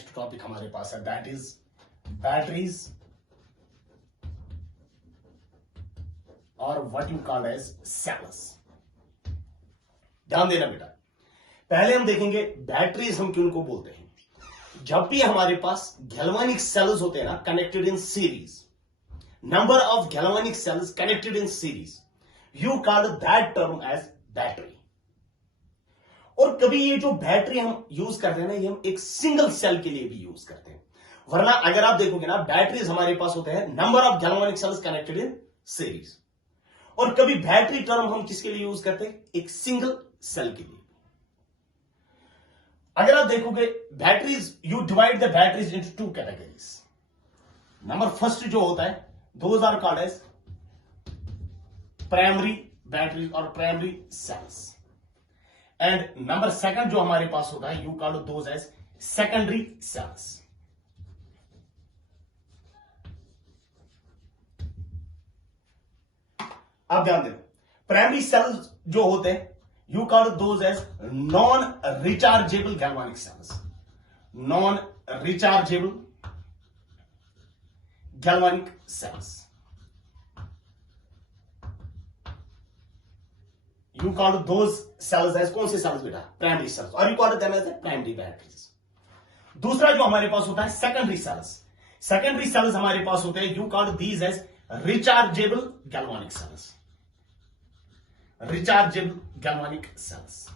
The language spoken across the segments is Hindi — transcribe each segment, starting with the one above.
नेक्स्ट टॉपिक हमारे पास है, दैट इज बैटरीज और what you call as cells. ध्यान देना बेटा, पहले हम देखेंगे बैटरीज हम क्यों को बोलते हैं। जब भी हमारे पास गैल्वेनिक सेल्स होते हैं ना connected in series, number of galvanic cells connected in series, you call that term as battery. और कभी ये जो बैटरी हम यूज करते हैं ना, ये हम एक सिंगल सेल के लिए भी यूज करते हैं। वरना अगर आप देखोगे ना, बैटरीज हमारे पास होते हैं number of galvanic cells connected in series. और कभी बैटरी टर्म हम किसके लिए यूज करते हैं, एक सिंगल सेल के लिए। अगर आप देखोगे batteries, you divide the batteries into two categories. Number first जो होता है, those are called as primary batteries और primary cells. And number second जो हमारे पास होता है, you call those as secondary cells. आप ध्यान देना, प्राइमरी सेल्स जो होते हैं, you call those as non rechargeable galvanic cells. Non rechargeable galvanic cells, you call those cells as कौन से सेल्स बेटा, प्राइमरी सेल्स, और you call them as primary batteries. दूसरा जो हमारे पास होता है सेकेंडरी सेल्स। सेकेंडरी सेल्स हमारे पास होते हैं, you call these as rechargeable galvanic cells. Rechargeable galvanic cells.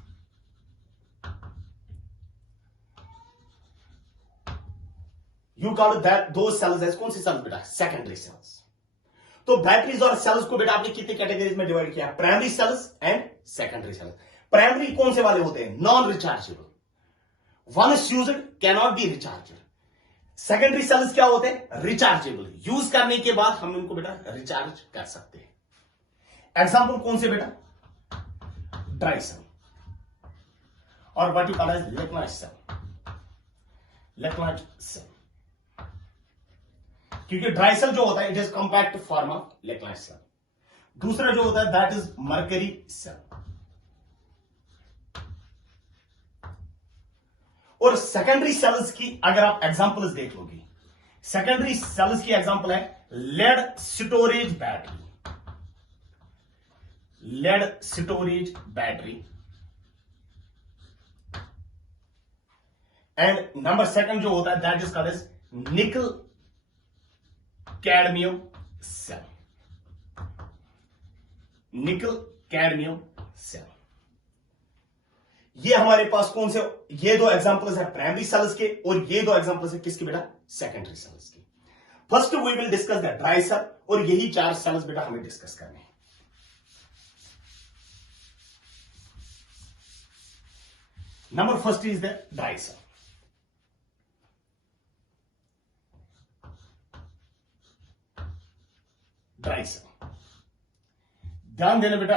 You call that those cells as कौन सी सेल्स बेटा, सेकेंडरी सेल्स। तो बैटरीज और सेल्स को बेटा आपने कितने कैटेगरीज में डिवाइड किया, primary cells and secondary cells. Primary कौन से वाले होते हैं, non rechargeable, once used can not be recharged. Secondary cells क्या होते हैं, रिचार्जेबल, यूज करने के बाद हम इनको बेटा रिचार्ज कर सकते हैं। एग्जाम्पल कौन से बेटा, ड्राई सेल और what you call as lignite cell. Lignite cell, क्योंकि ड्राई सेल जो होता है it is compact form of lignite cell. दूसरा जो होता है दैट इज मर्करी सेल। और सेकेंडरी सेल्स की अगर आप एग्जांपल्स देख लोगे, सेकेंडरी सेल्स की एग्जांपल है lead storage battery. Lead storage battery. And number second जो होता है that is called as nickel cadmium cell. Nickel cadmium cell. ये हमारे पास कौन से, ये दो एग्जांपल्स है प्राइमरी सेल्स के, और ये दो एग्जांपल्स है किसके बेटा, सेकेंडरी सेल्स के। First we will discuss the dry cell, और यही चार सेल्स बेटा हमें डिस्कस करने हैं। Number first is the dry cell. Dry cell, ध्यान देना बेटा,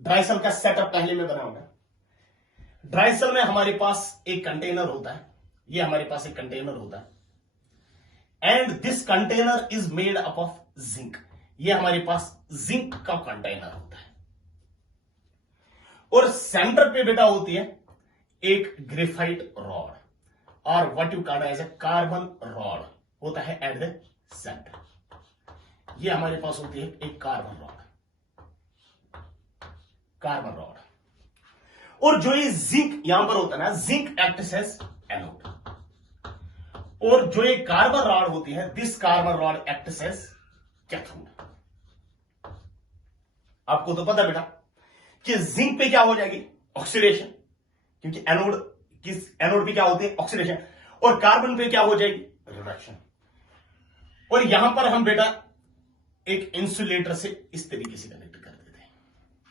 ड्राई सेल का सेटअप पहले मैं बनाऊंगा। ड्राई सेल में हमारे पास एक कंटेनर होता है, ये हमारे पास एक कंटेनर होता है, and this container is made up of zinc. ये हमारे पास जिंक का कंटेनर होता है, और सेंटर पे बेटा होती है एक ग्रेफाइट रॉड, और what you call as a carbon rod होता है एट द सेंटर। ये हमारे पास होती है एक कार्बन रॉड, कार्बन रॉड। और जो ये जिंक यहां पर होता है ना, जिंक एक्ट्स एज एनोड, और जो ये कार्बन रॉड होती है, this carbon rod acts as cathode. आपको तो पता बेटा कि जिंक पे क्या हो जाएगी, ऑक्सीडेशन, क्योंकि एनोड, किस एनोड पे क्या होती है, ऑक्सीडेशन, और कार्बन पे क्या हो जाएगी, रिडक्शन। और यहां पर हम बेटा एक इंसुलेटर से इस तरीके से कनेक्ट कर देते हैं।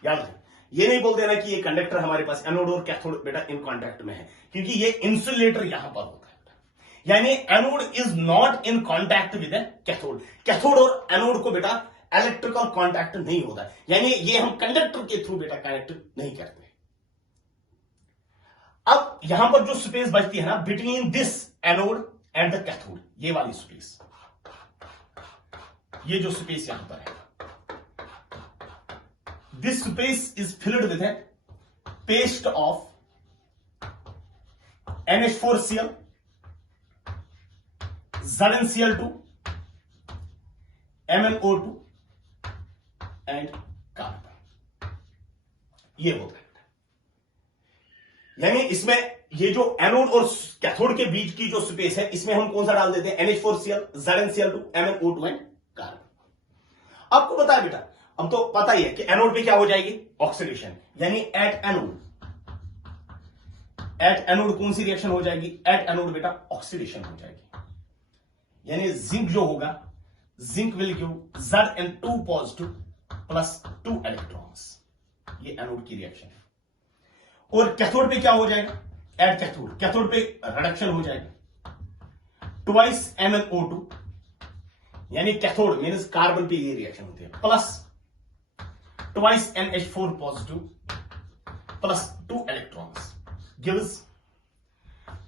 याद रखें, ये नहीं बोलते ना कि ये कंडक्टर हमारे पास एनोड और कैथोड बेटा इन कांटेक्ट में है, क्योंकि ये इंसुलेटर यहां पर होता है। यानी anode is not in contact with cathode. Cathode और एनोड को बेटा इलेक्ट्रिकल कांटेक्ट नहीं होता है, यानी ये हम कंडक्टर के थ्रू बेटा कनेक्ट नहीं करते। अब यहां पर जो स्पेस बचती है ना between this anode and the cathode, ये वाली स्पेस, ये जो स्पेस यहां पर है, this space is filled with A paste of NH4Cl ZnCl2, MnO2 and carbon. ये होता है, यानी इसमें ये जो एनोड और कैथोड के बीच की जो स्पेस है, इसमें हम कौन सा डाल देते हैं? NH4Cl, ZnCl2, MnO2 and carbon. आपको पता है बेटा, हम तो पता ही है कि एनोड पे क्या हो जाएगी? ऑक्सीडेशन, यानी एट एनोड कौन सी रिएक्शन हो जाएगी? एट एनोड बेटा ऑक्सीडेशन हो जाएगी, यानी जिंक जो होगा, zinc will give Zn2 positive plus 2 electrons. ये एनोड की रिएक्शन है। और कैथोड पे क्या हो जाएगा? एट कैथोड पे रिडक्शन हो जाएगा, ट्वाइस MnO2, यानी कैथोड मींस कार्बन पे ये रिएक्शन होती है, plus twice NH4 positive plus 2 electrons gives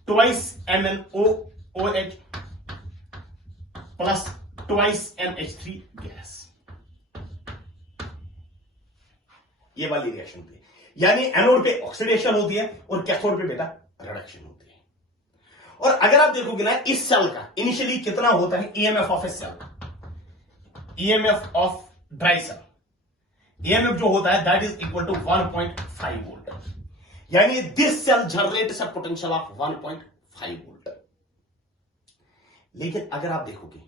twice MnOH plus twice NH3 gas. ये वाली रिएक्शन होती है, यानी एनोड पे ऑक्सीडेशन होती है और कैथोड पे बेटा रिडक्शन होती है। और अगर आप देखोगे ना, इस सेल का इनिशियली कितना होता है EMF of a cell, EMF of dry cell, EMF जो होता है that is equal to 1.5 volt, यानी this cell generates a potential of 1.5 volt. लेकिन अगर आप देखोगे,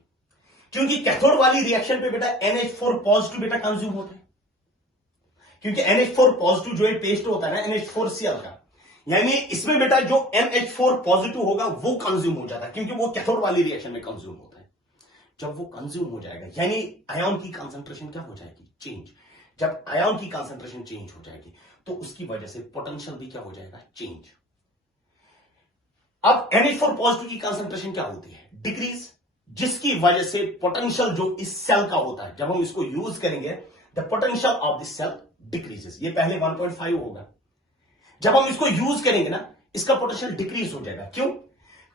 क्योंकि कैथोड वाली रिएक्शन पे बेटा NH4 पॉजिटिव बेटा कंज्यूम होता है, क्योंकि NH4 पॉजिटिव जो पेस्ट होता है ना NH4Cl का, यानी इसमें बेटा जो NH4 पॉजिटिव होगा वो कंज्यूम हो जाता है, क्योंकि वो कैथोड वाली रिएक्शन में कंज्यूम होता है। जब वो कंज्यूम हो जाएगा, यानी आयन की कंसंट्रेशन क्या हो जाएगी? चेंज। जब आयन की कंसंट्रेशन चेंज हो जाएगी तो उसकी वजह से पोटेंशियल भी क्या हो जाएगा? चेंज। अब NH4 पॉजिटिव की कंसंट्रेशन क्या होती है? डिक्रीज, जिसकी वजह से पोटेंशियल जो इस सेल का होता है, जब हम इसको यूज करेंगे, the potential of this cell decreases. ये पहले 1.5 होगा, जब हम इसको यूज करेंगे ना, इसका पोटेंशियल डिक्रीज हो जाएगा। क्यों?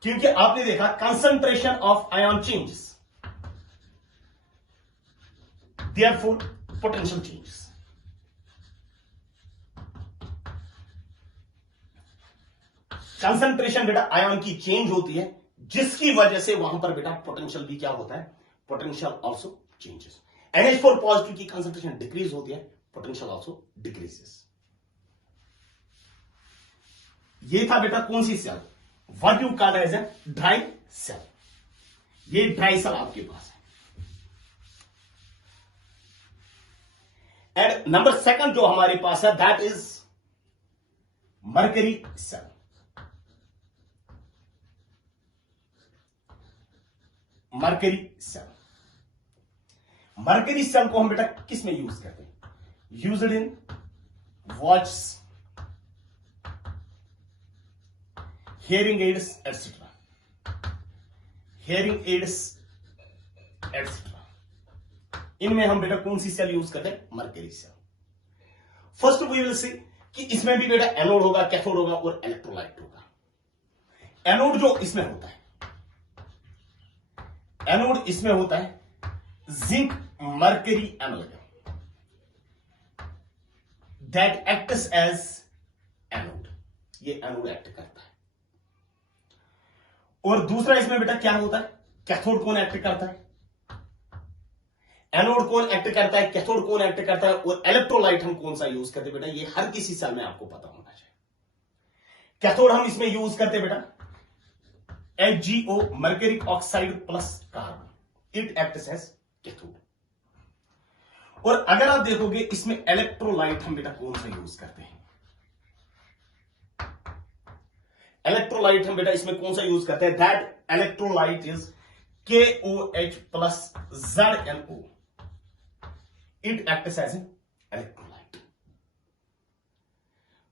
क्योंकि आपने देखा concentration of ion changes, therefore potential changes. Concentration बेटा आयन की चेंज होती है, जिसकी वजह से वहां पर बेटा पोटेंशियल भी क्या होता है? Potential also changes. NH4 positive की कंसंट्रेशन डिक्रीज होती है, पोटेंशियल ऑल्सो डिक्रीजेस। ये था बेटा कौन सी cell? What you call as a dry cell. ये ड्राई सेल आपके पास है। एंड नंबर सेकंड जो हमारे पास है that is mercury cell. Mercury cell, mercury cell को हम बेटा किस में यूज करते हैं? Used in watch, hearing aids etcetera, hearing aids etcetera. इनमें हम बेटा कौन सी सेल यूज करते हैं? Mercury cell. First we will see कि इसमें भी बेटा एनोड होगा, कैथोड होगा और इलेक्ट्रोलाइट होगा। एनोड जो इसमें होता है, एनोड इसमें होता है zinc mercury amalgam that acts as anode. ये एनोड एक्ट करता है। और दूसरा इसमें बेटा क्या होता है? कैथोड कौन एक्ट करता है? एनोड कौन एक्ट करता है, कैथोड कौन एक्ट करता है, और इलेक्ट्रोलाइट हम कौन सा यूज करते हैं बेटा? ये हर किसी सेल में आपको पता होना चाहिए। कैथोड हम इसमें यूज करते बेटा HgO mercuric oxide plus carbon, it acts as cathode. और अगर आप देखोगे इसमें इलेक्ट्रोलाइट हम बेटा कौन सा यूज करते हैं? इलेक्ट्रोलाइट हम बेटा इसमें कौन सा यूज करते हैं? That electrolyte is KOH plus ZnO, it acts as electrolyte.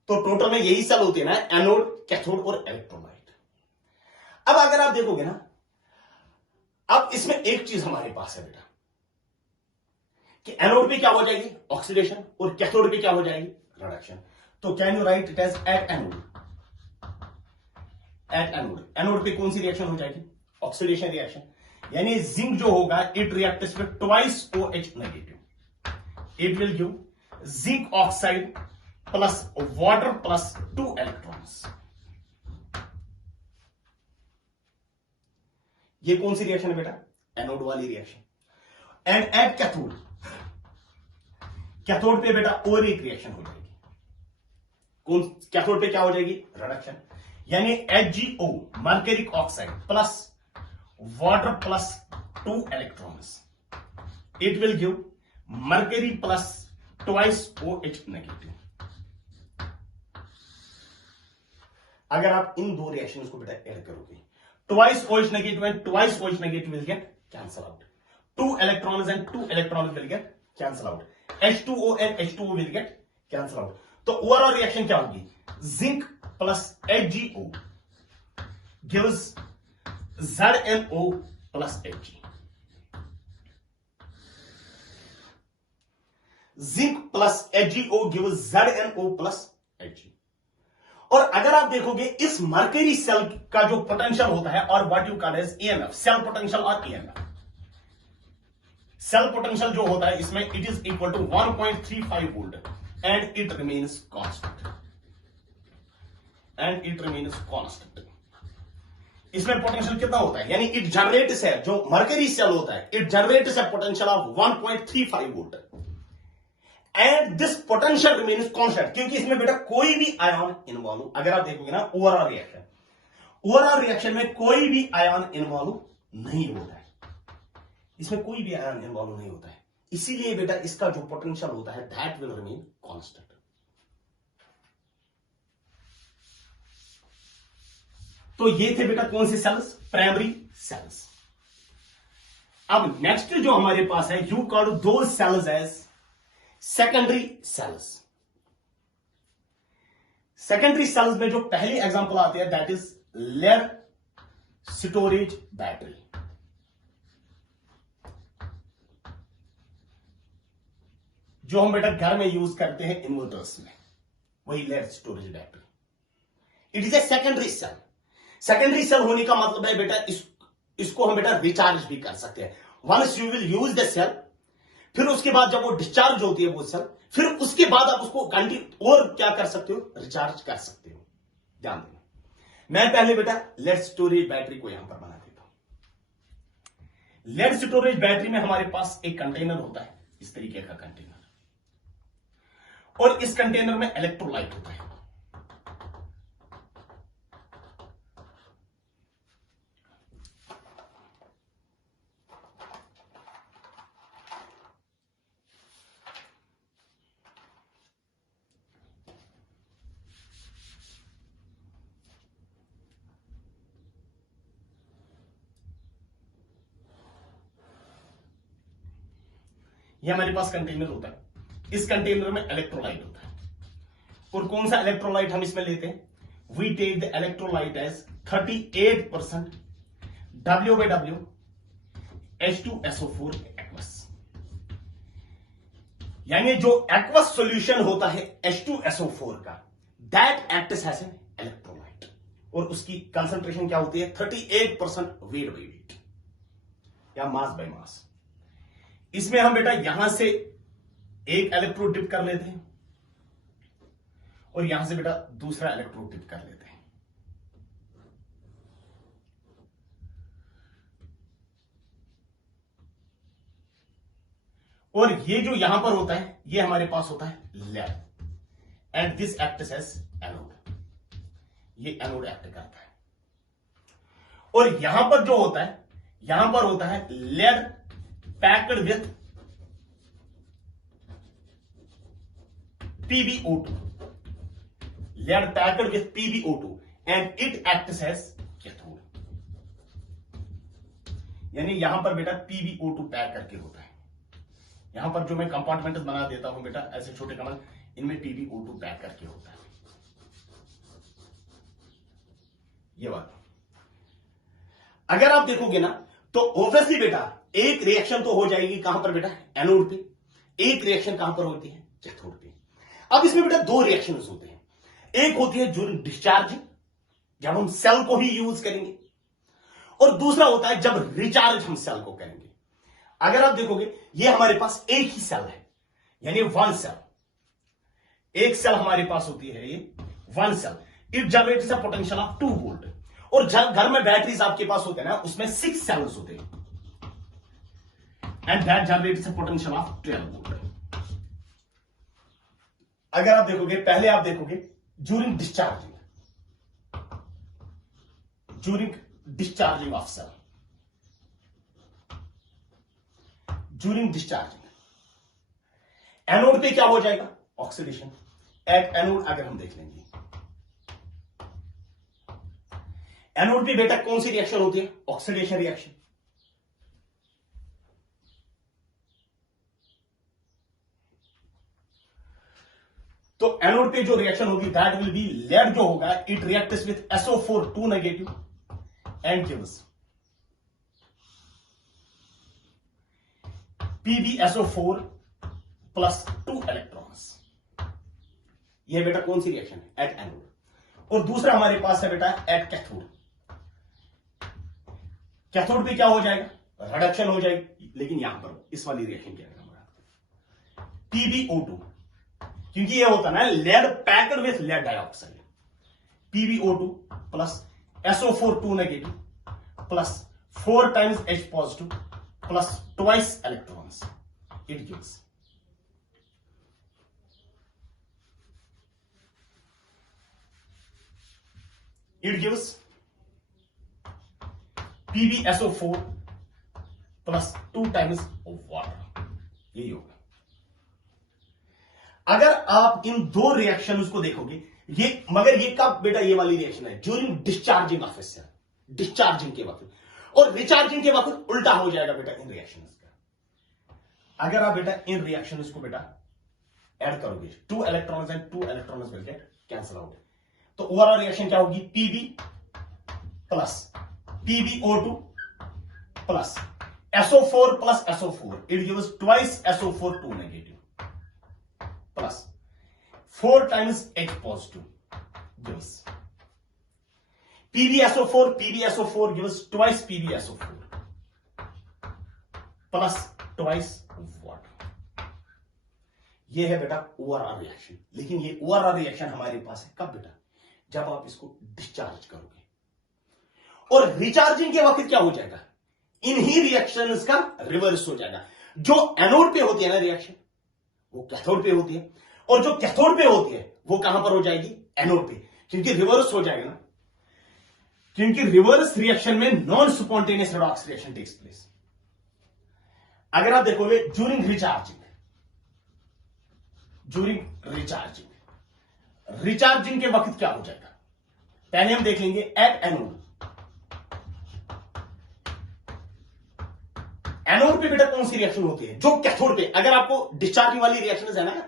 तो टोटल में यही सेल होती है ना, एनोड, कैथोड और इलेक्ट्रोलाइट। अब अगर आप देखोगे ना, अब इसमें एक चीज हमारे पास है बेटा कि एनोड पे क्या हो जाएगी? ऑक्सीडेशन, और कैथोड पे क्या हो जाएगी? रिडक्शन। तो can you write it as at anode? At anode, anode पे कौन सी रिएक्शन हो जाएगी? ऑक्सीडेशन रिएक्शन, यानी जिंक जो होगा it reacts with twice OH negative, it will give zinc oxide plus water plus 2 electrons. ये कौन सी रिएक्शन है बेटा? एनोड वाली reaction. And at cathode, cathode पे बेटा और एक रिएक्शन हो जाएगी। कौन? कैथोड पे क्या हो जाएगी? रिडक्शन। यानी HgO mercuric oxide plus water plus 2 electrons, it will give mercury plus twice OH negative. अगर आप इन दो रिएक्शंस को बेटा ऐड करोगे, twice OH negative and twice OH negative will get cancel out, 2 electrons and 2 electrons will get cancel out, H2O and H2O will get cancel out। तो ओवरऑल रिएक्शन क्या होगी? Zinc plus HgO gives ZnO plus Hg। Zinc plus HgO gives ZnO plus Hg। और अगर आप देखोगे इस मर्करी सेल का जो पोटेंशियल होता है, और what you call as EMF, cell potential और EMF, सेल पोटेंशियल जो होता है इसमें it is equal to 1.35 volt and it remains constant, and it remains constant. इसमें पोटेंशियल कितना होता है? यानी इट जनरेट्स है, जो मर्करी सेल होता है इट जनरेट्स है potential of 1.35 volt and this potential remains constant, क्योंकि इसमें बेटा कोई भी आयन इन्वॉल्व, अगर आप देखोगे ना ओवरऑल रिएक्शन में कोई भी आयन इन्वॉल्व नहीं होता है, इसमें कोई भी आयन इन्वॉल्व नहीं होता है, इसीलिए बेटा इसका जो पोटेंशियल होता है दैट विल रिमेन कांस्टेंट। तो ये थे बेटा कौन से सेल्स? Primary cells. अब नेक्स्ट जो हमारे पास है, you call those cells as secondary cells. Secondary cells में जो पहली एग्जांपल आती है that is lead storage battery. जो हम बेटा घर में यूज करते हैं इन्वर्टर्स में, वही lead storage battery. It is a secondary cell. Secondary cell होने का मतलब है बेटा इसको हम बेटा रिचार्ज भी कर सकते हैं। Once you will use the cell, फिर उसके बाद जब वो डिस्चार्ज होती है वो सेल, फिर उसके बाद आप उसको कंटिन्यू और क्या कर सकते हो? रिचार्ज कर सकते हो। ध्यान देना, मैं पहले बेटा लेड स्टोरेज बैटरी को यहां पर बना देता हूं। लेड स्टोरेज बैटरी में हमारे पास एक कंटेनर होता है, इस तरीके का कंटेनर, और इस कंटेनर में इलेक्ट्रोलाइट होता है। यह हमारे पास कंटेनर होता है, इस कंटेनर में इलेक्ट्रोलाइट होता है। और कौन सा इलेक्ट्रोलाइट हम इसमें लेते हैं? We take the electrolyte as 38% W/W H2SO4 aqueous. यानी जो एक्वस सॉल्यूशन होता है H2SO4 का, that acts as an electrolyte, और उसकी कंसंट्रेशन क्या होती है? 38% वेट बाई वेट या मास बाय मास। इसमें हम बेटा यहां से एक इलेक्ट्रोड डिप कर लेते हैं और यहां से बेटा दूसरा इलेक्ट्रोड डिप कर लेते हैं। और ये जो यहां पर होता है ये हमारे पास होता है lead, and this acts as anode. ये एनोड एक्ट करता है। और यहां पर जो होता है, यहां पर होता है lead packed with PbO2, lead packed with PbO2 and it acts as cathode। यानी यहां पर बेटा PbO2 पैक करके होता है। यहां पर जो मैं कंपार्टमेंट बना देता हूं बेटा ऐसे छोटे कमल, इनमें PbO2 पैक करके होता है। ये बात अगर आप देखोगे ना तो ऑब्वियसली बेटा एक रिएक्शन तो हो जाएगी कहां पर बेटा? एनोड पे। एक रिएक्शन कहां पर होती है? कैथोड पे। अब इसमें बेटा दो रिएक्शंस होते हैं, एक होती है ड्यूरिंग डिस्चार्जिंग, जब हम सेल को ही यूज करेंगे, और दूसरा होता है जब रिचार्ज हम सेल को करेंगे। अगर आप देखोगे ये हमारे पास एक ही सेल है, यानी वन सेल, एक सेल हमारे पास होती है, ये one cell, it generates a potential of 2 volt, और जब घर में बैटरीज आपके पास होते हैं ना, उसमें 6 सेल्स होते हैं and that generates a potential of 12 volt. अगर आप देखोगे, पहले आप देखोगे during discharging of cell, during discharging anode पे क्या हो जाएगा, ऑक्सीडेशन। एट एनोड अगर हम देख लेंगे, एनोड पे बेटा कौन सी रिएक्शन होती है, ऑक्सीडेशन रिएक्शन। तो एनोड पे जो रिएक्शन होगी दैट विल बी लेड जो होगा, it reacts with SO4 2 negative and gives PbSO4 plus 2 electrons. ये बेटा कौन सी रिएक्शन है, एट एनोड। और दूसरा हमारे पास है बेटा एट कैथोड। कैथोड पे क्या हो जाएगा, रिडक्शन हो जाएगी, लेकिन यहां पर इस वाली रिएक्शन क्या है, PbO2, क्योंकि ये होता ना lead packed with lead dioxide, PbO2 plus SO4 2 negative plus 4 times H positive plus twice electrons, it gives PbSO4 plus 2 times water. यही होगा। अगर आप इन दो रिएक्शंस को देखोगे, ये मगर ये कब बेटा, ये वाली रिएक्शन है during discharging of cell, discharging के वक्त, और रिचार्जिंग के वक्त उल्टा हो जाएगा बेटा इन रिएक्शंस का। अगर आप बेटा इन रिएक्शंस को बेटा ऐड करोगे, 2 electrons and 2 electrons will get cancel out, तो ओवरऑल रिएक्शन क्या होगी, Pb plus PbO2 plus SO4 plus SO4, it gives twice SO4 2 negative plus 4 times H positive gives PbSO4 gives twice PbSO4 plus twice water. ये है बेटा ओवरऑल रिएक्शन। लेकिन ये ओवरऑल रिएक्शन हमारे पास है कब बेटा, जब आप इसको डिस्चार्ज करोगे। और रिचार्जिंग के वक्त क्या हो जाएगा, इन्हीं रिएक्शंस का रिवर्स हो जाएगा। जो एनोड पे होती है ना रिएक्शन, वो कैथोड पे होती है, और जो कैथोड पे होती है वो कहां पर हो जाएगी, एनोड पे, क्योंकि रिवर्स हो जाएगा ना, क्योंकि रिवर्स रिएक्शन में non spontaneous redox reaction takes place. अगर आप देखोगे ड्यूरिंग रिचार्जिंग के वक्त क्या हो जाएगा, पहले हम देख लेंगे एट एनोड। एनोड पे बेटा कौन सी रिएक्शन होती है, जो कैथोड पे, अगर आपको डिस्चार्जिंग वाली रिएक्शन है ना,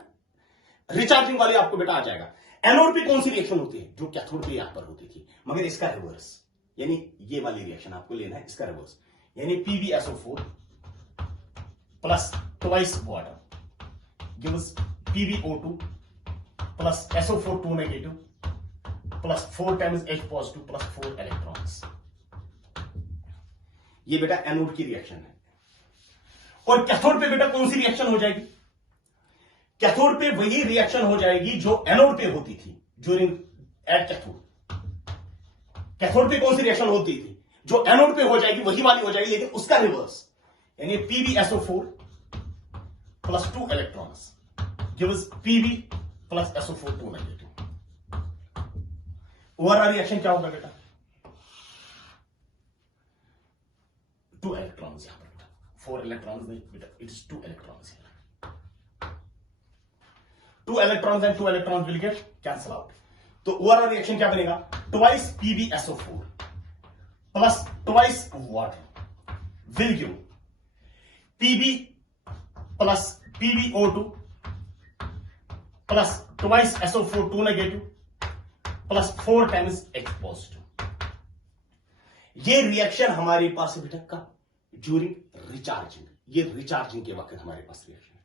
रिचार्जिंग वाली आपको बेटा आ जाएगा। एनोड पे कौन सी रिएक्शन होती है, जो कैथोड पे यहां पर होती थी, मगर इसका रिवर्स, यानी ये वाली रिएक्शन आपको लेना है, इसका रिवर्स, यानी PbSO4 plus twice water gives PbO2 plus SO4 2 negative plus 4 times H positive plus 4 electrons. ये बेटा एनोड की रिएक्शन है। और कैथोड पे बेटा कौन सी रिएक्शन हो जाएगी, कैथोड पे वही रिएक्शन हो जाएगी जो एनोड पे होती थी ड्यूरिंग एट कैथोड। कैथोड पे कौन सी रिएक्शन होती थी, जो एनोड पे हो जाएगी वही वाली हो जाएगी, लेकिन उसका रिवर्स, यानी PbSO4 plus 2 electrons gives Pb plus SO4 2 negative. Overall reaction क्या होगा बेटा, 2 इलेक्ट्रॉन्स यहां पर, 4 इलेक्ट्रॉन्स नहीं बेटा, it is 2 electrons. 2 electrons and 2 electrons will get cancel out. तो ओवरऑल रिएक्शन क्या बनेगा, twice PbSO4 plus twice water will give Pb plus PbO2 plus twice SO4 2 negative plus 4 times H positive. ये रिएक्शन हमारे पास बेटा का ड्यूरिंग रिचार्जिंग, ये रिचार्जिंग के वक्त हमारे पास रिएक्शन है।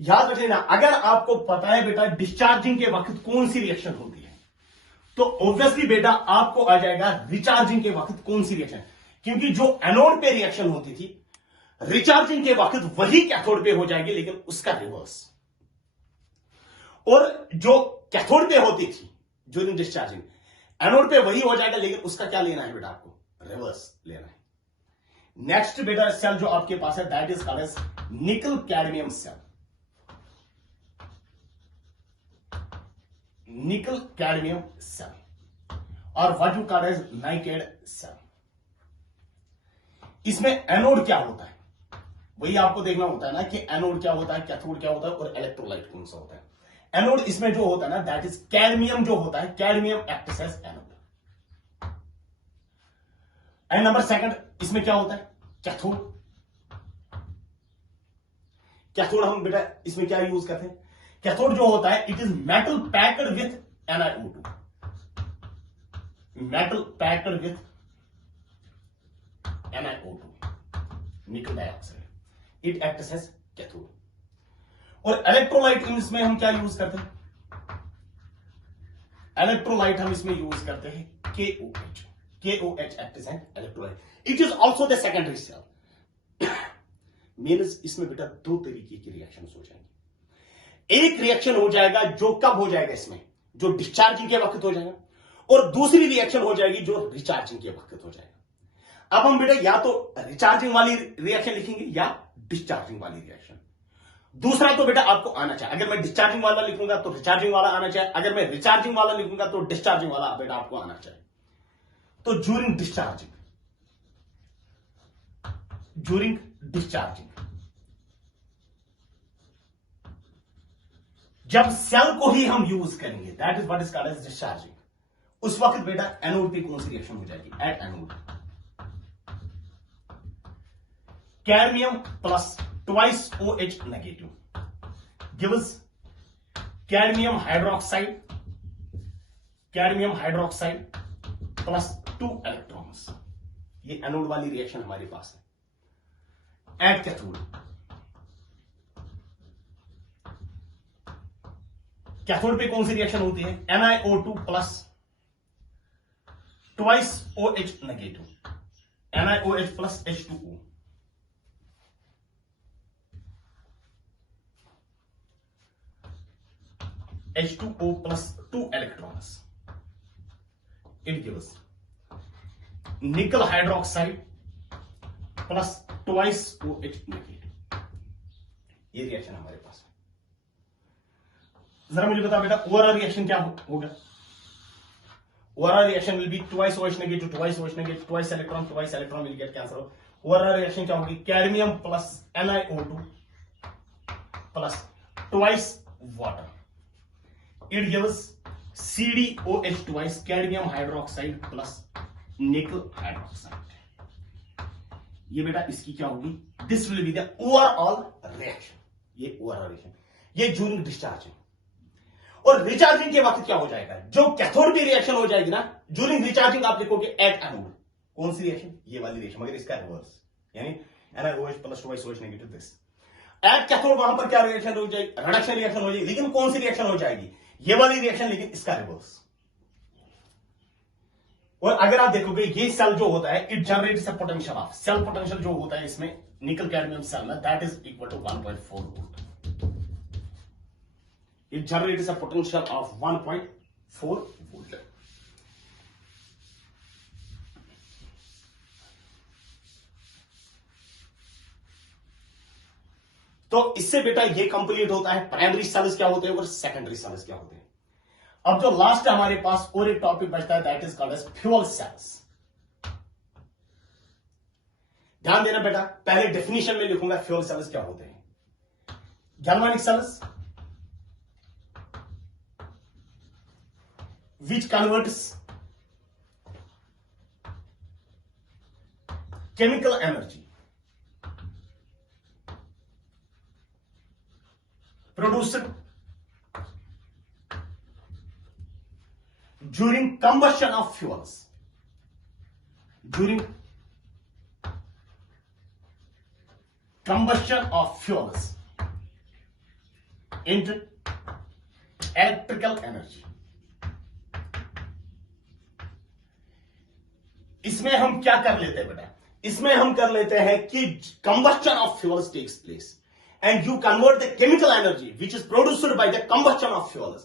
याद रख लेना, अगर आपको पता है बेटा डिस्चार्जिंग के वक्त कौन सी रिएक्शन होती है, तो ऑब्वियसली बेटा आपको आ जाएगा रिचार्जिंग के वक्त कौन सी रिएक्शन, क्योंकि जो एनोड पे रिएक्शन होती थी रिचार्जिंग के वक्त वही कैथोड पे हो जाएगी, लेकिन उसका रिवर्स। और जो कैथोड पे होती थी ड्यूरिंग डिस्चार्जिंग, एनोड पे वही हो जाएगा, लेकिन उसका क्या लेना है बेटा, आपको रिवर्स लेना है। नेक्स्ट बेटा सेल जो आपके पास है that is called as nickel cadmium cell. Nickel cadmium cell और what you call as nicad cell. इसमें एनोड क्या होता है वही आपको देखना होता है ना, कि एनोड क्या होता है, कैथोड क्या होता है और इलेक्ट्रोलाइट कौन सा होता है। एनोड इसमें जो होता है ना दैट इज कैडमियम जो होता है, cadmium acts as anode. And number second इसमें क्या होता है, कैथोड। कैथोड हम बेटा इसमें क्या यूज करते हैं, कैथोड जो होता है it is metal packed with NiO2, metal packed with NiO2, nickel dioxide, it acts as cathode. और इलेक्ट्रोलाइट इसमें हम क्या यूज करते हैं, इलेक्ट्रोलाइट हम इसमें यूज करते हैं KOH। KOH acts as electrolyte, it is also the secondary cell. Means इसमें बेटा दो तरीके की रिएक्शन हो जाएंगी। एक रिएक्शन हो जाएगा जो कब हो जाएगा, इसमें जो डिस्चार्जिंग के वक्त हो जाएगा, और दूसरी रिएक्शन हो जाएगी जो रिचार्जिंग के वक्त हो जाएगा। अब हम बेटा या तो रिचार्जिंग वाली रिएक्शन लिखेंगे या डिस्चार्जिंग वाली रिएक्शन। दूसरा तो बेटा आपको आना चाहिए, अगर मैं डिस्चार्जिंग वाला लिखूंगा तो रिचार्जिंग वाला आना चाहिए, अगर मैं रिचार्जिंग वाला लिखूंगा तो डिस्चार्जिंग वाला बेटा आपको आना चाहिए। तो ज्यूरिंग डिस्चार्जिंग जब सेल को ही हम यूज करेंगे that is what is called as discharging, उस वक्त बेटा एनोड पे कौन सी रिएक्शन हो जाएगी, at anode cadmium plus twice OH negative gives cadmium hydroxide plus 2 electrons. ये एनोड वाली रिएक्शन हमारे पास है। एट कैथोड, कैथोड पे कौन सी रिएक्शन होती है, NiO2 plus twice OH negative, NiOH plus H2O। H2O plus 2 electrons. It gives nickel hydroxide plus twice OH negative. ये रिएक्शन हमारे पास है। जरा मुझे बता बेटा ओवरऑल रिएक्शन क्या होगा। Overall reaction will be twice OH negative, twice OH negative, twice electron will get cancelled. Overall reaction क्या होगी, cadmium plus NiO2 plus twice water, it gives CdOH twice, cadmium hydroxide plus nickel hydroxide। ये बेटा इसकी क्या होगी, this will be the overall reaction. ये ओवरऑल रिएक्शन, ये ज्यूरिंग डिस्चार्जिंग। और रिचार्जिंग के वक्त क्या हो जाएगा, जो कैथोड की रिएक्शन हो जाएगी ना ज्यूरिंग रिचार्जिंग आप लिखोगे एट एनोड। कौन सी रिएक्शन, ये वाली रिएक्शन, मगर इसका रिवर्स, यानी NiOH plus twice OH negative this. At cathode वहां पर क्या रिएक्शन हो जाएगी, रिडक्शन रिएक्शन हो जाएगी, लेकिन कौन सी रिएक्शन हो जाएगी, ये वाली रिएक्शन, लेकिन इसका रिवर्स। और अगर आप देखोगे ये सेल जो होता है it generates a potential of, cell potential जो होता है इसमें निकल कैडमियम सेल में that is equal to 1.4 volt. It generates a potential of 1.4 volt. तो इससे बेटा ये कंप्लीट होता है प्राइमरी सेल्स क्या होते हैं और सेकेंडरी सेल्स क्या होते हैं। अब जो लास्ट हमारे पास और एक टॉपिक बचता है that is called as fuel cells. ध्यान देना बेटा, पहले डेफिनेशन में लिखूंगा फ्यूल सेल्स क्या होते हैं। Galvanic cells which converts chemical energy produced during combustion of fuels, into electrical energy। इसमें हम क्या कर लेते हैं बेटा, इसमें हम कर लेते हैं कि combustion of fuels takes place and you convert the chemical energy which is produced by the combustion of fuels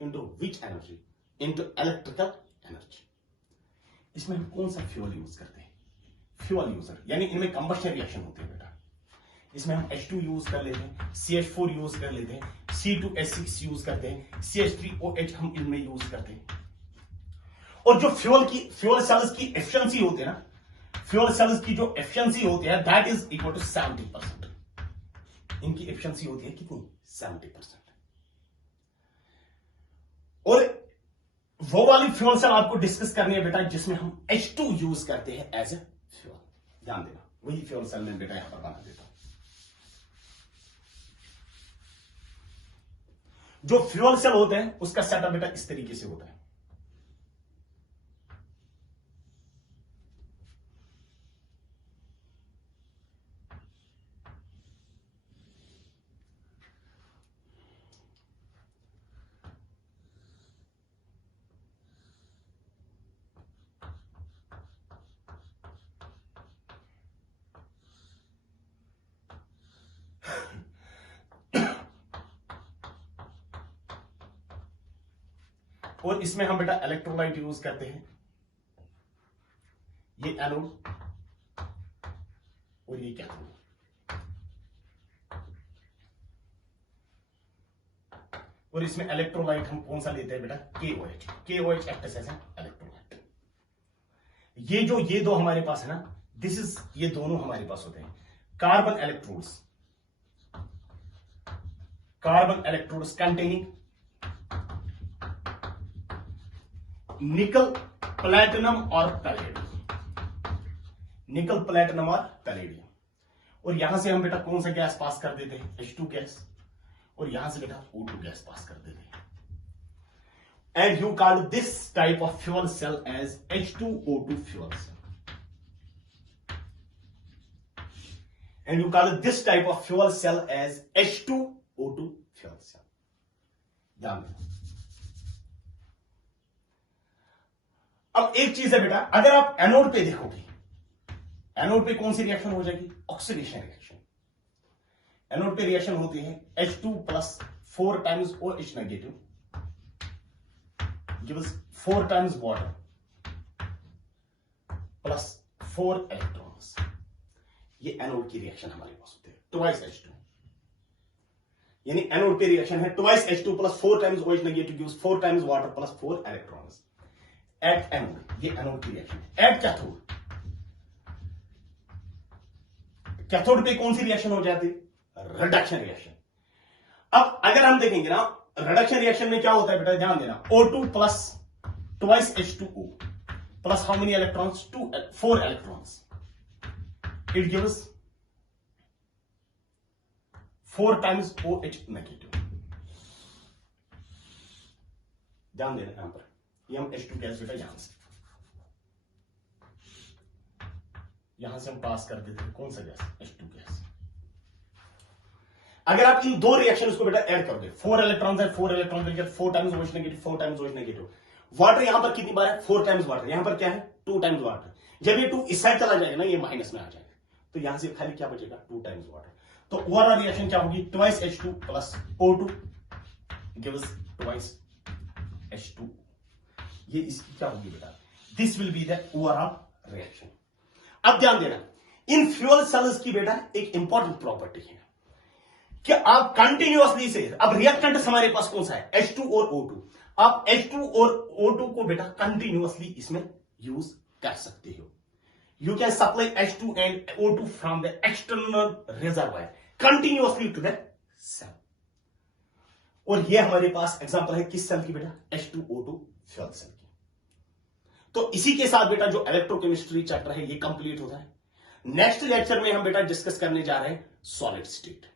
into which energy, into electrical energy. इसमें हम कौन सा फ्यूल यूज करते हैं? फ्यूल यूजर, यानी इनमें कंबशन रिएक्शन होते हैं बेटा। इसमें हम H2 यूज कर लेते हैं, CH4 यूज कर लेते हैं, C2H6 यूज करते हैं, CH3OH हम इनमें यूज करते हैं। और जो फ्यूल सेल्स की एफिशिएंसी होती है ना, फ्यूल सेल्स की जो एफिशिएंसी होती है दैट इज इक्वल टू 70%। इनकी एफिशिएंसी होती है कितनी? 70%। और वो वाली फ्यूल सेल आपको डिस्कस करनी है बेटा जिसमें हम H2 यूज करते हैं एज ए फ्यूल। ध्यान देना, वही फ्यूल सेल में बेटा यहां पर बना देता हूं। जो फ्यूल सेल होते हैं उसका सेटअप बेटा इस तरीके से होता है। और इसमें हम बेटा इलेक्ट्रोलाइट यूज करते हैं, ये एनोड और ये कैथोड। और इसमें इलेक्ट्रोलाइट हम कौन सा लेते हैं बेटा? KOH। KOH act as an electrolyte. ये दो हमारे पास है ना, ये दोनों हमारे पास होते हैं कार्बन इलेक्ट्रोड्स कंटेनिंग निकल, प्लैटिनम और पैलेडियम। और यहां से हम बेटा कौन सा गैस पास कर देते हैं? H2 gas. और यहां से बेटा O2 गैस पास कर देते हैं। And you call this type of fuel cell as H2O2 fuel cell. And you call this type of fuel cell as H2O2 fuel cell. ध्यान देना। अब एक चीज है बेटा, अगर आप एनोड पे देखोगे, एनोड पे कौन सी रिएक्शन हो जाएगी? Oxidation reaction. एनोड पे रिएक्शन होती है H2 plus 4 times OH negative gives 4 times water plus 4 electrons. ये एनोड की रिएक्शन हमारे पास होती है ट्वाइस H2, यानी एनोड पे रिएक्शन है twice H2 plus 4 times OH negative gives 4 times water plus 4 electrons at anode. ये एनोड की रिएक्शन है। एट कैथोड, कैथोड पे कौन सी रिएक्शन हो जाती? Reduction reaction. अब अगर हम देखेंगे ना, रिडक्शन रिएक्शन में क्या होता है बेटा? ध्यान देना, O2 plus twice H2O plus how many electrons? 4 electrons. It gives 4 times OH negative. ध्यान देना यहां पर, ये हम H2 गैस बेटा यहां से हम पास कर देते हैं कौन सा गैस? H2 gas. अगर आप इन दो रिएक्शन को बेटा ऐड कर दे, 4 इलेक्ट्रॉन्स है, 4 electron 4 times OH negative, 4 times OH negative. Water यहां पर कितनी बार है? 4 टाइम्स वाटर। यहां पर क्या है? 2 टाइम्स वाटर। जब ये 2 इस साइड चला जाएगा ना, ये माइनस में आ जाएगा, तो यहां से खाली क्या बचेगा? 2 टाइम्स वाटर। तो ओवरऑल रिएक्शन क्या होगी? Twice H2 plus O2 gives twice H2। ये इसकी क्या होगी बेटा? This will be the overall reaction. अब ध्यान देना, इन फ्यूल सेल्स की बेटा एक इंपॉर्टेंट प्रॉपर्टी है कि आप कंटिन्यूअसली से, अब रिएक्टेंट हमारे पास कौन सा है? H2 और O2। आप H2 और O2 को बेटा कंटिन्यूअसली इसमें यूज कर सकते हो। You can supply H2 and O2 from the external reservoir continuously to the cell. और ये हमारे पास एग्जांपल है किस सेल की बेटा? H2O2 फ्यूल सेल की। तो इसी के साथ बेटा जो इलेक्ट्रोकेमिस्ट्री चैप्टर है ये कंप्लीट होता है। नेक्स्ट लेक्चर में हम बेटा डिस्कस करने जा रहे हैं सॉलिड स्टेट।